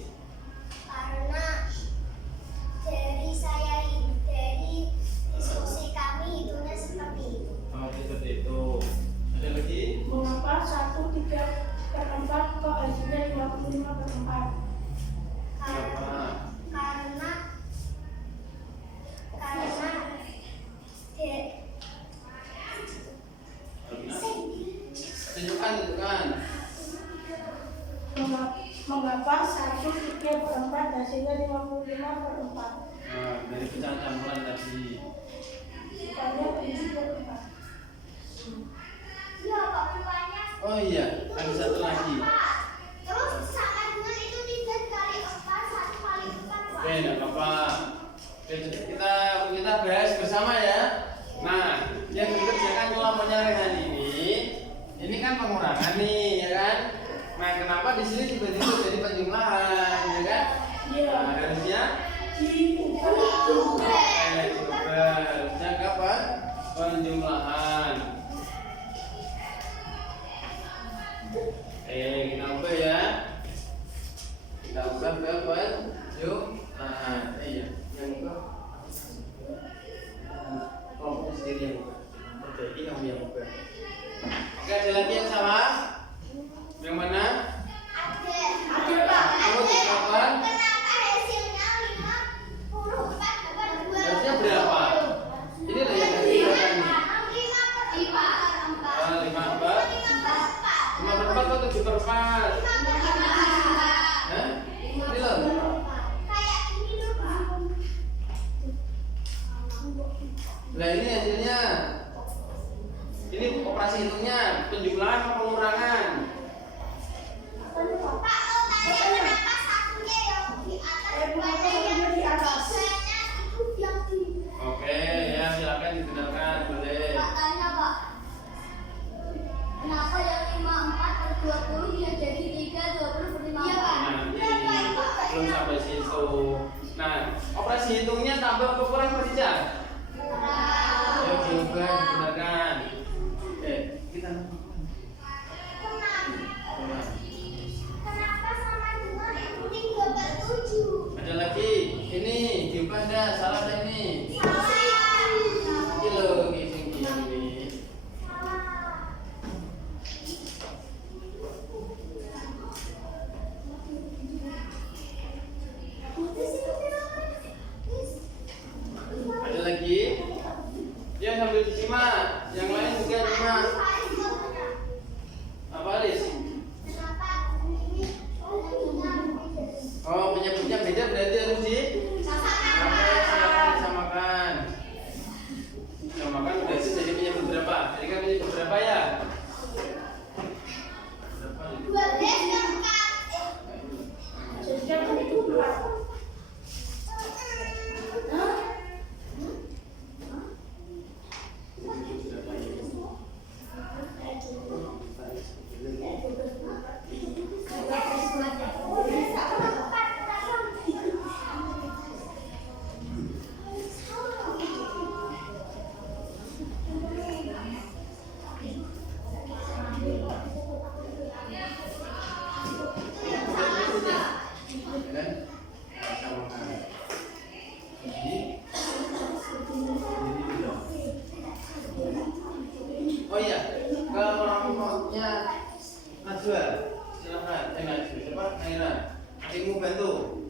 diskusi kami hitungnya seperti itu. Oh, seperti itu. Ada lagi? Mengapa 1/3/4 kok hasilnya 55/4? Kenapa? Karena Tunjukkan. Mengapa 1/3/4 hasilnya 55/4? Nah, dari pecahan campuran tadi. Soalnya 7/4. ya Pak rupanya. Oh iya, ada satu lagi. Terus sama dengan itu 3/4 1/4 Pak. Oke, enggak apa-apa. Oke, kita bahas bersama ya. Nah, yang dikerjakan kelompoknya Rehan ini kan pengurangan nih, ya kan? Nah, kenapa di sini tiba-tiba jadi penjumlahan, ya kan? Iya. Nah, harusnya harusnya kapan? Penjumlahan. Kita ubah ya. Kita ubah ke penjumlahan. Iya, yang ubah. Kelompoknya sendiri yang ubah. Jadi kamu yang ubah. Oke, ada lagi yang sama? Yang mana? Ada Pak. Kenapa Kenapa hasilnya 54/2? Harusnya berapa? Ini lah ini hasilnya. Ini operasi hitungnya, penjumlahan atau pengurangan? Pak, kenapa satunya yang di atas, duanya yang di atas? Itu yang di. Oke, ya silakan dibenarkan, boleh. Pak tanya Pak, kenapa yang 54 per 20 dia jadi 3, 20 per 55? Iya Pak. Nanti belum sampai situ. Nah, operasi hitungnya tambah atau kurang Mas Ica? Ya juga dibenarkan. Kita Kenapa sama dengan yang penting 2 per 7? ada lagi. Ini diubah dah, salah dah ini. Salah. Ini loh, gini. Ada lagi? Ya sambil disimak. Yang lain juga simak. Apa Alis? Oh, penyebutnya beda berarti harus disamakan. Disamakan berarti jadi penyebut berapa? Jadi kan penyebut berapa ya? Berapa? 12 yang Jadi itu 4. Oh iya, kalau kelompoknya Najwa, silakan. Najwa, siapa? Naira. Adikmu bantu.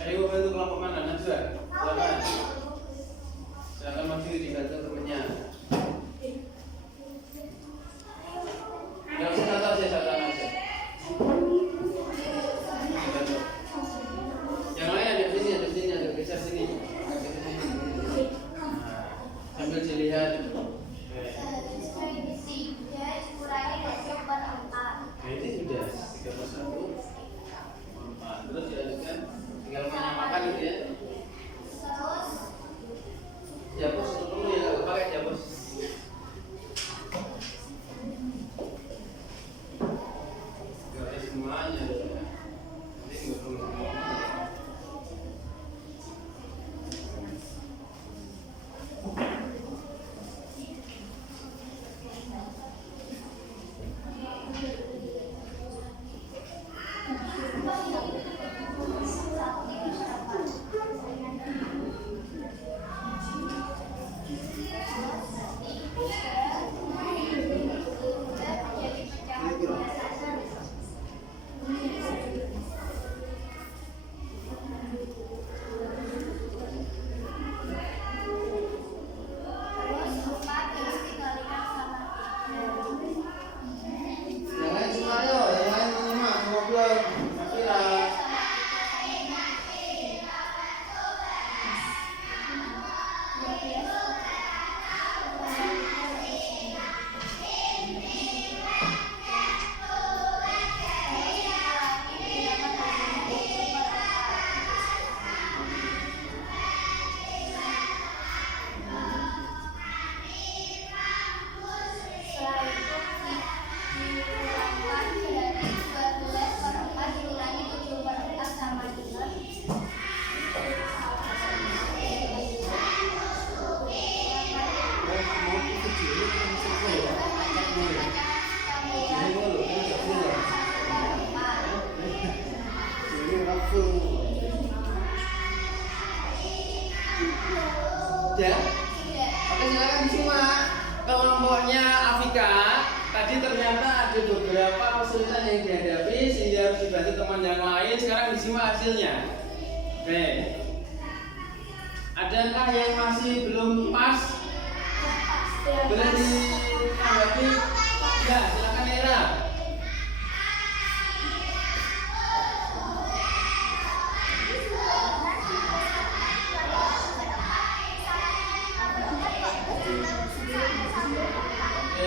Adikmu bantu kelompok mana? Najwa, silakan. Silakan maju dibantu temennya. Yang satu aja, satu aja. Dibantu. Yang lain ada di sini, ada geser sini. Nah, sambil dilihat. Ini sudah 3/1. Terus dilanjutkan, tinggal menyamakan gitu ya. Ya bos, dulu ya nggak pakai ya bos. Gak ada semuanya. Nanti nggak perlu semuanya. Yang lain semua ayo, yang lain menyimak semua belum. Kira. Ya. Oke, silakan disimak. Kelompoknya Afika tadi ternyata ada beberapa kesulitan yang dihadapi sehingga harus dibantu teman yang lain. Sekarang disimak hasilnya. Oke. Adakah yang masih belum pas? Boleh ditanggapi? Ya, silakan Era.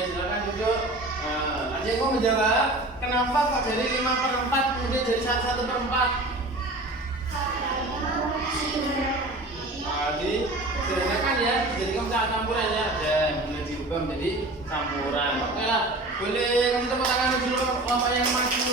silakan duduk. Nah, ada yang mau menjawab? Kenapa kok dari 5/4 kemudian jadi 1/4? Jadi sederhanakan ya, jadi kamu campuran ya, dan boleh diubah menjadi campuran. Oke lah, boleh kasih tepuk tangan dulu kelompok yang maju.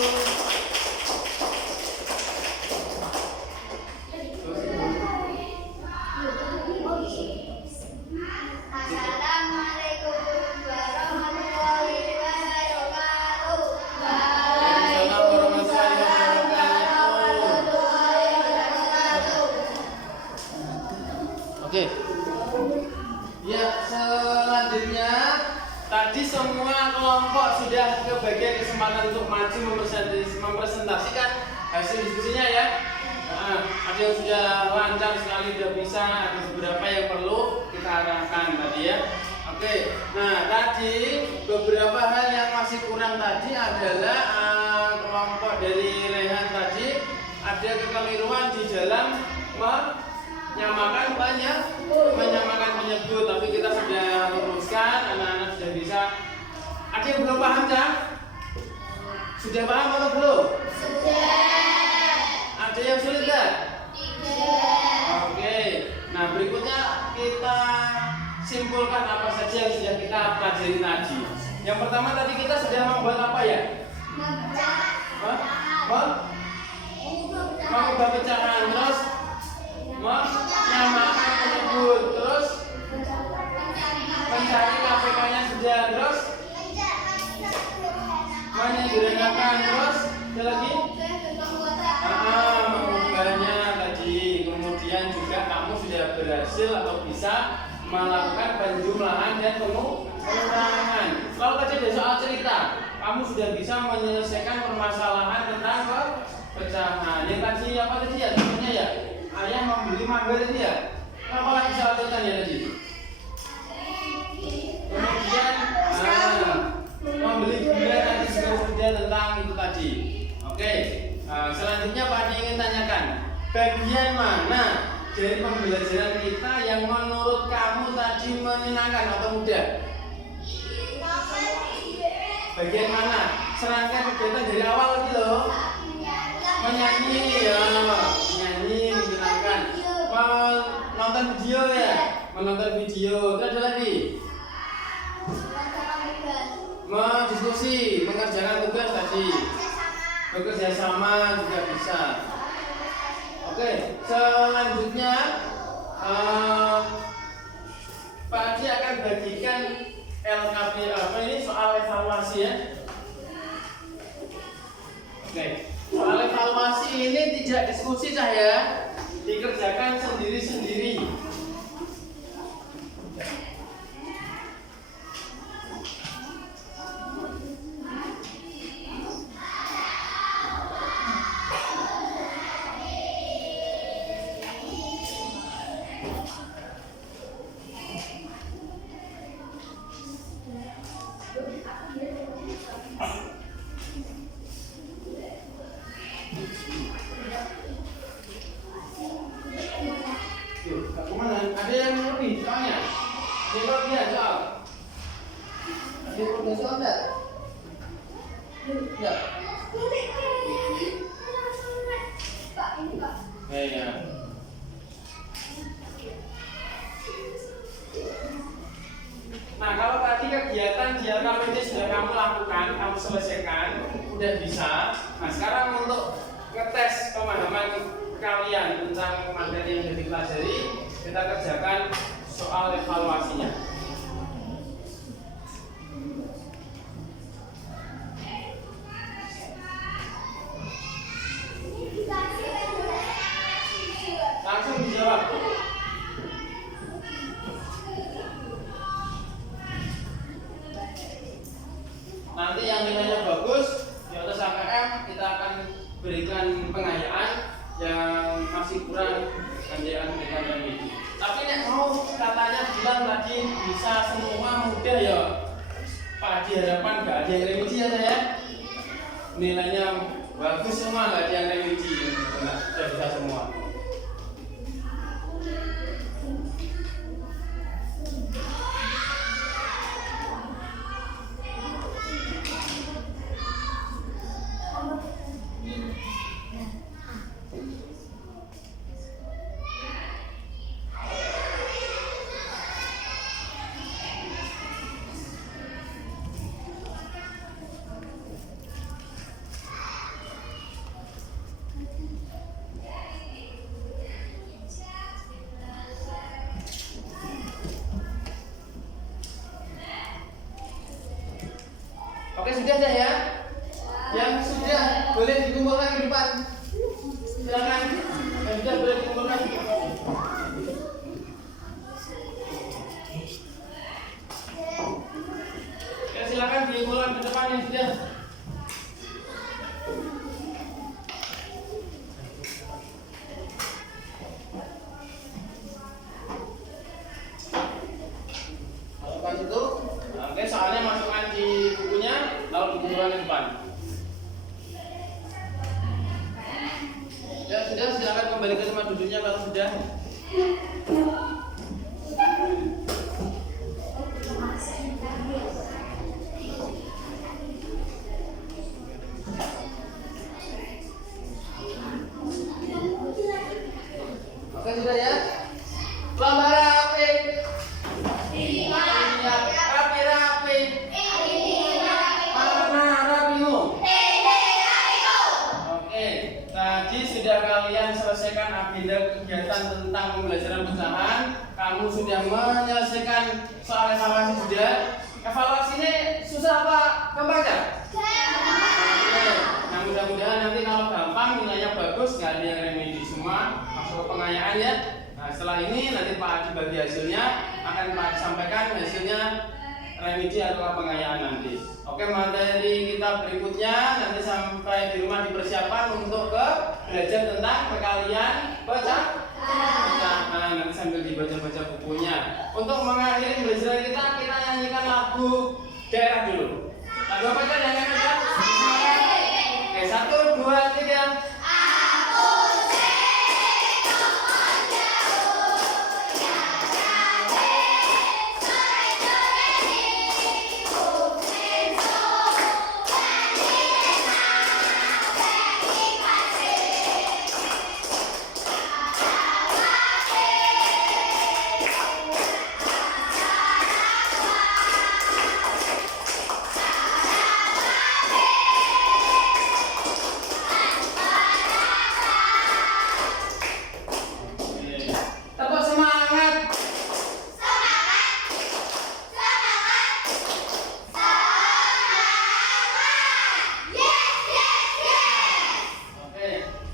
Assalamualaikum warahmatullahi wabarakatuh. Waalaikumsalam warahmatullahi wabarakatuh. Oke. Ya, selanjutnya tadi semua kelompok sudah kebagian kesempatan untuk maju mempresentasikan hasil diskusinya ya. Ada yang sudah lancar sekali, sudah bisa, ada beberapa yang perlu kita arahkan tadi ya. Oke, nah tadi beberapa hal yang masih kurang tadi adalah kelompok dari Rehan tadi ada kekeliruan di dalam menyamakan menyebut, tapi kita sudah luruskan, anak-anak sudah bisa. Ada yang belum paham Cak? Sudah paham atau belum? Ada yang sulit nggak? Oke, nah berikutnya kita simpulkan apa saja yang sudah kita pelajari tadi. Yang pertama tadi kita sudah membuat apa ya? Mengubah pecahan, terus menyamakan menyebut, terus mencari KPK-nya sudah, terus menyederhanakan, terus ada lagi? Mengubahnya tadi. Kemudian juga kamu sudah berhasil atau bisa melakukan penjumlahan dan pengurangan. Kalau tadi ada soal cerita, kamu sudah bisa menyelesaikan permasalahan tentang pecahan. Yang tadi apa tadi ya? Contohnya ya, ayah membeli mangga tadi ya. Apa lagi soal ceritanya tadi? Kemudian membeli gula tadi sudah tentang itu tadi. Oke. Selanjutnya Pak Adi ingin tanyakan, bagian mana dari pembelajaran kita yang menurut kamu tadi menyenangkan atau mudah? Bagian mana? Serangkaian kegiatan dari awal tadi loh. Menyanyi ya, menyanyi menyenangkan. Menonton video ya, menonton video. Terus ada lagi? Mendiskusi, mengerjakan tugas tadi. Bekerja sama juga bisa. Oke, selanjutnya Pak Haji akan bagikan LKP apa ini soal evaluasi ya. Oke, soal evaluasi ini tidak diskusi saya, dikerjakan sendiri-sendiri. Ada yang lebih soalnya? Ada yang lebih soal? Ada yang lebih soal enggak? Enggak? Ya. Nah, kalau tadi kegiatan di LKPD sudah kamu lakukan, kamu selesaikan, udah bisa. Nah, sekarang untuk ngetes pemahaman kalian tentang materi yang sudah dipelajari, kita kerjakan soal evaluasinya. Langsung dijawab. Nanti yang nilainya bagus di atas AKM kita akan berikan penghargaan, yang masih kurang gantian dengan remedi. Tapi nek mau katanya bilang tadi bisa semua mudah ya Pak Haji, harapan nggak ada yang remedi ya saya. Nilainya bagus semua, nggak ada yang remedi, sudah bisa semua. Oke, sudah dah ya. Yang sudah boleh dikumpulkan ke depan. Silakan. Yang sudah boleh dikumpulkan. Ya, silakan dikumpulkan ke depan yang sudah. Masukkan situ. Oke, soalnya masukkan di bukunya, lalu dikumpulkan ke depan. Ya sudah, silakan kembali ke tempat duduknya kalau sudah. Oke, sudah ya. Lomba rapi. Rapi. Mana rapimu? Oke, tadi sudah kalian selesaikan agenda kegiatan tentang pembelajaran pecahan. Kamu sudah menyelesaikan soal evaluasi sudah. Evaluasi ini susah apa gampang ya? Oke, nah mudah-mudahan nanti kalau gampang nilainya bagus, nggak ada yang remedi semua, masuk ke pengayaan ya. Nah setelah ini nanti Pak Adi bagi hasilnya, akan Pak Adi sampaikan hasilnya remedi atau pengayaan nanti. Oke, materi kita berikutnya nanti sampai di rumah dipersiapkan untuk belajar tentang perkalian pecahan. Nanti sambil dibaca-baca bukunya. Untuk mengakhiri pembelajaran kita nyanyikan lagu daerah dulu. Lagu apa kan yang ada? Oke, 1, 2, 3. Tepuk semangat. Oke,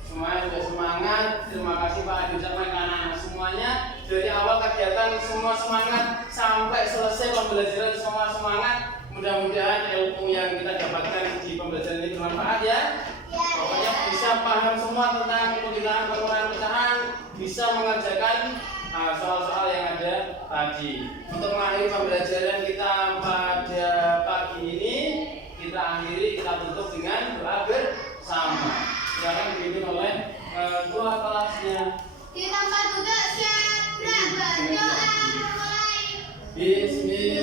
semuanya sudah semangat. Terima kasih Pak Adi ucapkan ke anak-anak semuanya. Dari awal kegiatan semua semangat sampai selesai pembelajaran semua semangat. Mudah-mudahan ilmu yang kita dapatkan di pembelajaran ini bermanfaat ya. Pokoknya bisa paham semua tentang penggunaan pengurangan pecahan, bisa mengerjakan soal-soal yang ada tadi. Untuk mengakhiri pembelajaran kita pada pagi ini, kita akhiri, kita tutup dengan doa bersama. Silakan dipimpin oleh ketua kelasnya. Di tempat duduk siap berdoa mulai. Bismillah.